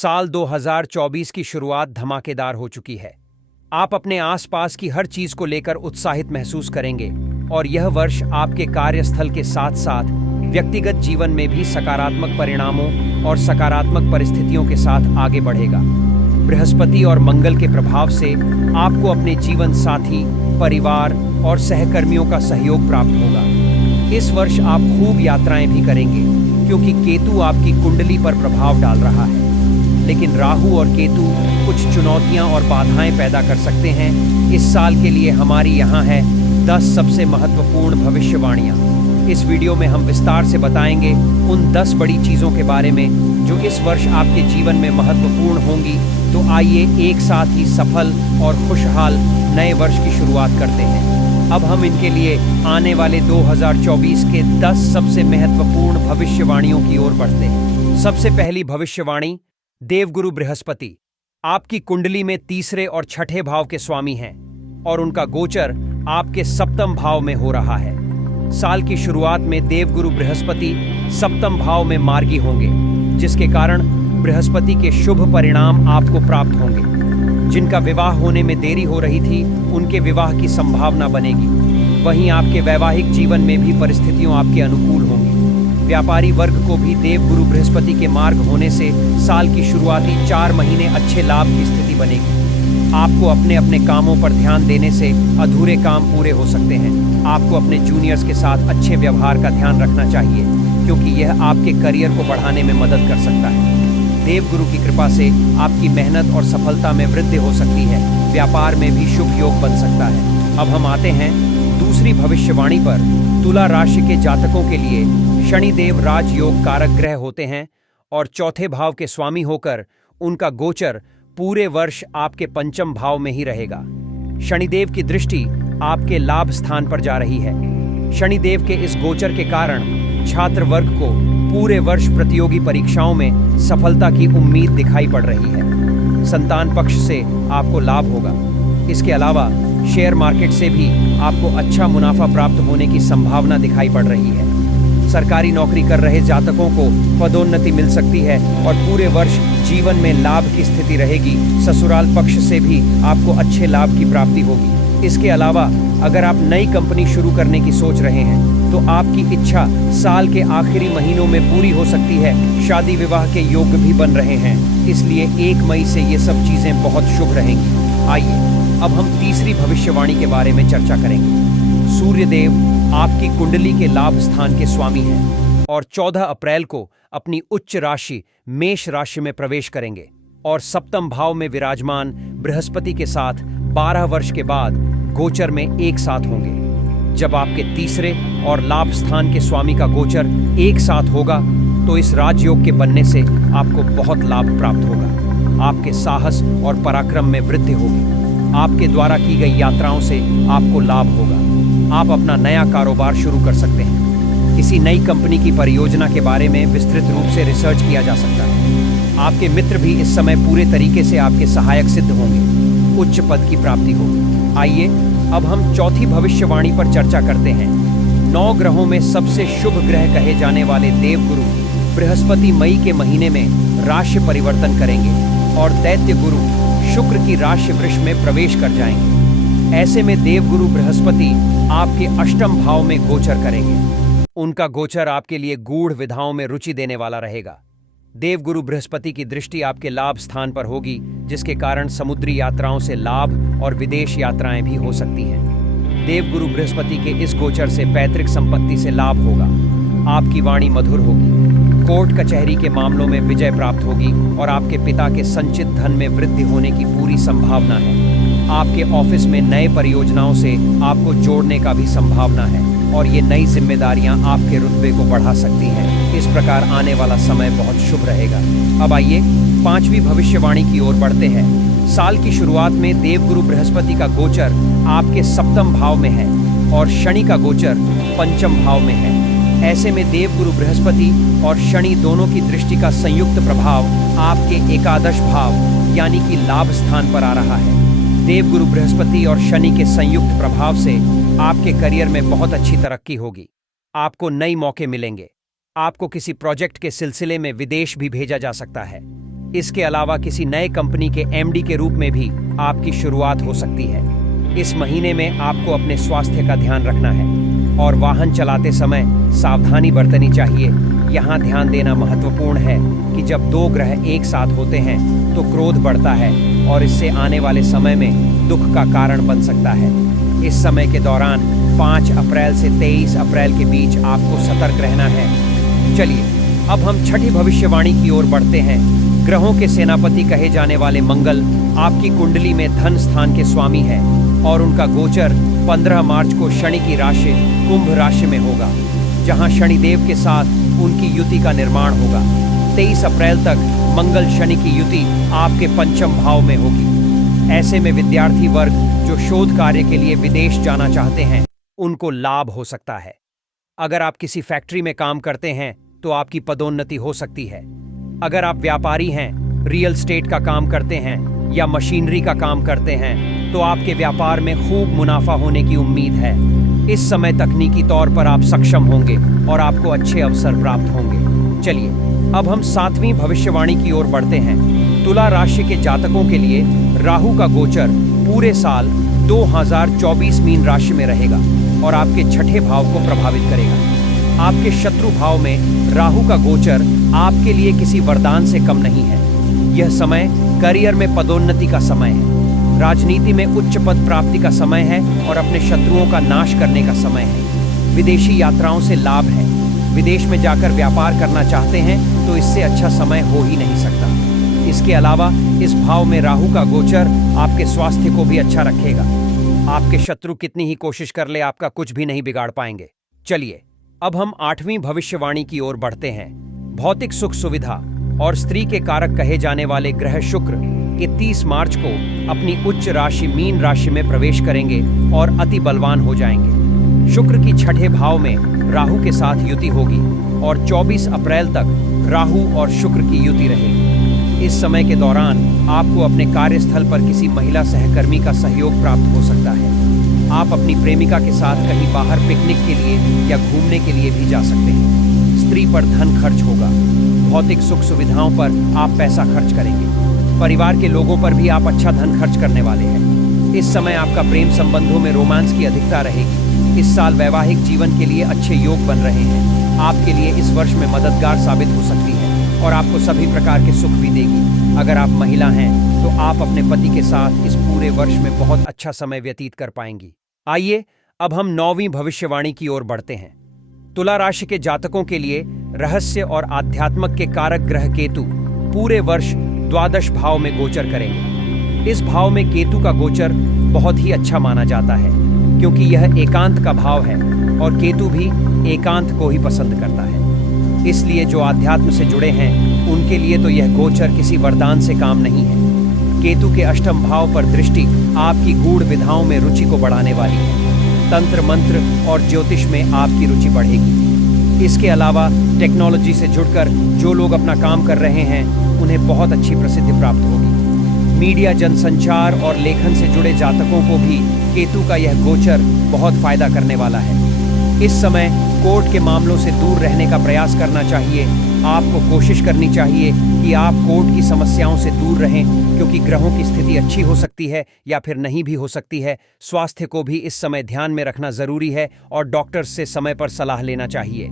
साल 2024 की शुरुआत धमाकेदार हो चुकी है। आप अपने आसपास की हर चीज को लेकर उत्साहित महसूस करेंगे और यह वर्ष आपके कार्यस्थल के साथ साथ व्यक्तिगत जीवन में भी सकारात्मक परिणामों और सकारात्मक परिस्थितियों के साथ आगे बढ़ेगा। बृहस्पति और मंगल के प्रभाव से आपको अपने जीवन साथी, परिवार और सहकर्मियों का सहयोग प्राप्त होगा। इस वर्ष आप खूब यात्राएं भी करेंगे क्योंकि केतु आपकी कुंडली पर प्रभाव डाल रहा है। लेकिन राहु और केतु कुछ चुनौतियां और बाधाएं पैदा कर सकते हैं। इस साल के लिए हमारी यहाँ है 10 सबसे महत्वपूर्ण भविष्यवाणियां। इस वीडियो में हम विस्तार से बताएंगे उन 10 बड़ी चीजों के बारे में जो इस वर्ष आपके जीवन में महत्वपूर्ण होंगी। तो आइए एक साथ ही सफल और खुशहाल नए वर्ष की शुरुआत करते हैं। अब हम इनके लिए आने वाले 2024 के 10 सबसे महत्वपूर्ण भविष्यवाणियों की ओर बढ़ते हैं। सबसे पहली भविष्यवाणी, देवगुरु बृहस्पति आपकी कुंडली में तीसरे और छठे भाव के स्वामी हैं और उनका गोचर आपके सप्तम भाव में हो रहा है। साल की शुरुआत में देवगुरु बृहस्पति सप्तम भाव में मार्गी होंगे, जिसके कारण बृहस्पति के शुभ परिणाम आपको प्राप्त होंगे। जिनका विवाह होने में देरी हो रही थी, उनके विवाह की संभावना बनेगी। वहीं आपके वैवाहिक जीवन में भी परिस्थितियां आपके अनुकूल होंगी। व्यापारी वर्ग को भी देवगुरु बृहस्पति के मार्ग होने से साल की शुरुआती 4 महीने अच्छे लाभ की स्थिति बनेगी। आपको अपने अपने कामों पर ध्यान देने से अधूरे काम पूरे हो सकते हैं। आपको अपने जूनियर्स के साथ अच्छे व्यवहार का ध्यान रखना चाहिए क्योंकि यह आपके करियर को बढ़ाने में मदद कर सकता है। देवगुरु की कृपा से आपकी मेहनत और सफलता में वृद्धि हो सकती है। व्यापार में भी शुभ योग बन सकता है। अब हम आते हैं दूसरी भविष्यवाणी पर। तुला राशि के जातकों के लिए शनिदेव राजयोग कारक ग्रह होते हैं और चौथे भाव के स्वामी होकर उनका गोचर पूरे वर्ष आपके पंचम भाव में ही रहेगा। शनिदेव की दृष्टि आपके लाभ स्थान पर जा रही है। शनिदेव के इस गोचर के कारण छात्र वर्ग को पूरे वर्ष प्रतियोगी परीक्षाओं में सफलता की उम्मीद दिखाई पड़ रही है। संतान पक्ष से आपको लाभ होगा। इसके अलावा शेयर मार्केट से भी आपको अच्छा मुनाफा प्राप्त होने की संभावना दिखाई पड़ रही है। सरकारी नौकरी कर रहे जातकों को पदोन्नति मिल सकती है और पूरे वर्ष जीवन में लाभ की स्थिति रहेगी। ससुराल पक्ष से भी आपको अच्छे लाभ की प्राप्ति होगी। इसके अलावा अगर आप नई कंपनी शुरू करने की सोच रहे हैं तो आपकी इच्छा साल के आखिरी महीनों में पूरी हो सकती है। शादी विवाह के योग भी बन रहे हैं, इसलिए 1 मई से ये सब चीजें बहुत शुभ रहेंगी। आइए अब हम तीसरी भविष्यवाणी के बारे में चर्चा करेंगे। सूर्यदेव आपकी कुंडली के लाभ स्थान के स्वामी हैं और 14 अप्रैल को अपनी उच्च राशि मेष राशि में प्रवेश करेंगे और सप्तम भाव में विराजमान बृहस्पति के साथ 12 वर्ष के बाद गोचर में एक साथ होंगे। जब आपके तीसरे और लाभ स्थान के स्वामी का गोचर एक साथ होगा तो इस राजयोग के बनने से आपको बहुत लाभ प्राप्त होगा। आपके साहस और पराक्रम में वृद्धि होगी। आपके द्वारा की गई यात्राओं से आपको लाभ होगा। आप अपना नया कारोबार शुरू कर सकते हैं। किसी नई कंपनी की परियोजना के बारे में विस्तृत रूप से रिसर्च किया जा सकता है। आपके मित्र भी इस समय पूरे तरीके से आपके सहायक सिद्ध होंगे। उच्च पद की प्राप्ति होगी। आइए अब हम चौथी भविष्यवाणी पर चर्चा करते हैं। 9 ग्रहों में सबसे शुभ ग्रह कहे जाने वाले देवगुरु बृहस्पति मई के महीने में राशि परिवर्तन करेंगे और दैत्य गुरु शुक्र की राशि वृष में प्रवेश कर जाएंगे। ऐसे में देवगुरु बृहस्पति आपके अष्टम भाव में गोचर करेंगे। उनका गोचर आपके लिए गूढ़ विधाओं में रुचि देने वाला रहेगा। देवगुरु बृहस्पति की दृष्टि आपके लाभ स्थान पर होगी, जिसके कारण समुद्री यात्राओं से लाभ और विदेश यात्राएं भी हो सकती हैं। देवगुरु बृहस्पति के इस गोचर से पैतृक संपत्ति से लाभ होगा। आपकी वाणी मधुर होगी। कोर्ट कचहरी के मामलों में विजय प्राप्त होगी और आपके पिता के संचित धन में वृद्धि होने की पूरी संभावना है। आपके ऑफिस में नए परियोजनाओं से आपको जोड़ने का भी संभावना है और ये नई जिम्मेदारियां आपके रुतबे को बढ़ा सकती हैं। इस प्रकार आने वाला समय बहुत शुभ रहेगा। अब आइए 5वीं भविष्यवाणी की ओर बढ़ते हैं। साल की शुरुआत में देवगुरु बृहस्पति का गोचर आपके सप्तम भाव में है और शनि का गोचर पंचम भाव में है। ऐसे में देवगुरु बृहस्पति और शनि दोनों की दृष्टि का संयुक्त प्रभाव आपके एकादश भाव यानी कि लाभ स्थान पर आ रहा है। देवगुरु बृहस्पति और शनि के संयुक्त प्रभाव से आपके करियर में बहुत अच्छी तरक्की होगी। आपको नए मौके मिलेंगे। आपको किसी प्रोजेक्ट के सिलसिले में विदेश भी भेजा जा सकता है। इसके अलावा किसी नए कंपनी के एमडी के रूप में भी आपकी शुरुआत हो सकती है। इस महीने में आपको अपने स्वास्थ्य का ध्यान रखना है और वाहन चलाते समय सावधानी बरतनी चाहिए। यहाँ ध्यान देना महत्वपूर्ण है कि जब दो ग्रह एक साथ होते हैं तो क्रोध बढ़ता है और इससे आने वाले समय में दुख का कारण बन सकता है। इस समय के दौरान 5 अप्रैल से 23 अप्रैल के बीच आपको सतर्क रहना है। चलिए अब हम छठी भविष्यवाणी की ओर बढ़ते हैं। ग्रहों के सेनापति कहे जाने वाले मंगल आपकी कुंडली में धन स्थान के स्वामी है और उनका गोचर 15 मार्च को शनि की राशि कुंभ राशि में होगा, जहां शनिदेव के साथ उनकी युति का निर्माण होगा। 23 अप्रैल तक मंगल शनि की युति आपके पंचम भाव में होगी। ऐसे में विद्यार्थी वर्ग जो शोध कार्य के लिए विदेश जाना चाहते हैं उनको लाभ हो सकता है। अगर आप किसी फैक्ट्री में काम करते हैं तो आपकी पदोन्नति हो सकती है। अगर आप व्यापारी हैं, रियल एस्टेट का काम करते हैं या मशीनरी का काम करते हैं तो आपके व्यापार में खूब मुनाफा होने की उम्मीद है। इस समय तकनीकी तौर पर आप सक्षम होंगे और आपको अच्छे अवसर प्राप्त होंगे। चलिए अब हम 7वीं भविष्यवाणी की ओर बढ़ते हैं। तुला राशि के जातकों के लिए राहु का गोचर पूरे साल 2024 मीन राशि में रहेगा और आपके छठे भाव को प्रभावित करेगा। आपके शत्रु भाव में राहु का गोचर आपके लिए किसी वरदान से कम नहीं है। यह समय करियर में पदोन्नति का समय है, राजनीति में उच्च पद प्राप्ति का समय है और अपने शत्रुओं का नाश करने का समय है। विदेशी यात्राओं से लाभ है। विदेश में जाकर व्यापार करना चाहते हैं तो इससे अच्छा समय हो ही नहीं सकता। इसके अलावा इस भाव में राहु का गोचर आपके स्वास्थ्य को भी अच्छा रखेगा। आपके शत्रु कितनी ही कोशिश कर ले आपका कुछ भी नहीं बिगाड़ पाएंगे। चलिए अब हम 8वीं भविष्यवाणी की ओर बढ़ते हैं। भौतिक सुख सुविधा और स्त्री के कारक कहे जाने वाले ग्रह शुक्र 31 मार्च को अपनी उच्च राशि मीन राशि में प्रवेश करेंगे और अति बलवान हो जाएंगे। शुक्र की छठे भाव में राहु के साथ युति होगी और 24 अप्रैल तक राहु और शुक्र की युति रहेगी। इस समय के दौरान आपको अपने कार्यस्थल पर किसी महिला सहकर्मी का सहयोग प्राप्त हो सकता है। आप अपनी प्रेमिका के साथ कहीं बाहर पिकनिक के लिए या घूमने के लिए भी जा सकते हैं। स्त्री पर धन खर्च होगा। भौतिक सुख सुविधाओं पर आप पैसा खर्च करेंगे। परिवार के लोगों पर भी आप अच्छा धन खर्च करने वाले हैं। इस समय आपका प्रेम संबंधों में रोमांस की अधिकता रहेगी। इस साल वैवाहिक जीवन के लिए अच्छे योग बन रहे हैं। आपके लिए इस वर्ष में मददगार साबित हो सकती है और आपको सभी प्रकार के सुख भी देगी। अगर आप महिला हैं तो आप अपने पति के साथ इस पूरे वर्ष में बहुत अच्छा समय व्यतीत कर पाएंगी। आइए अब हम 9वीं भविष्यवाणी की ओर बढ़ते हैं। तुला राशि के जातकों के लिए रहस्य और आध्यात्मक के कारक ग्रह केतु पूरे वर्ष द्वादश भाव में गोचर करेंगे। इस भाव में केतु का गोचर बहुत ही अच्छा माना जाता है क्योंकि यह एकांत का भाव है और केतु भी एकांत को ही पसंद करता है। इसलिए जो आध्यात्म से जुड़े हैं उनके लिए तो यह गोचर किसी वरदान से काम नहीं है। केतु के अष्टम भाव पर दृष्टि आपकी गूढ़ विधाओं में रुचि को बढ़ाने वाली है। तंत्र मंत्र और ज्योतिष में आपकी रुचि बढ़ेगी। इसके अलावा टेक्नोलॉजी से जुड़कर जो लोग अपना काम कर रहे हैं उन्हें बहुत अच्छी प्रसिद्धि प्राप्त होगी। मीडिया, जनसंचार और लेखन से जुड़े जातकों को भी केतु का यह गोचर बहुत फायदा करने वाला है। इस समय कोर्ट के मामलों से दूर रहने का प्रयास करना चाहिए। आपको कोशिश करनी चाहिए कि आप कोर्ट की समस्याओं से दूर रहें क्योंकि ग्रहों की स्थिति अच्छी हो सकती है या फिर नहीं भी हो सकती है। स्वास्थ्य को भी इस समय ध्यान में रखना जरूरी है और डॉक्टर से समय पर सलाह लेना चाहिए।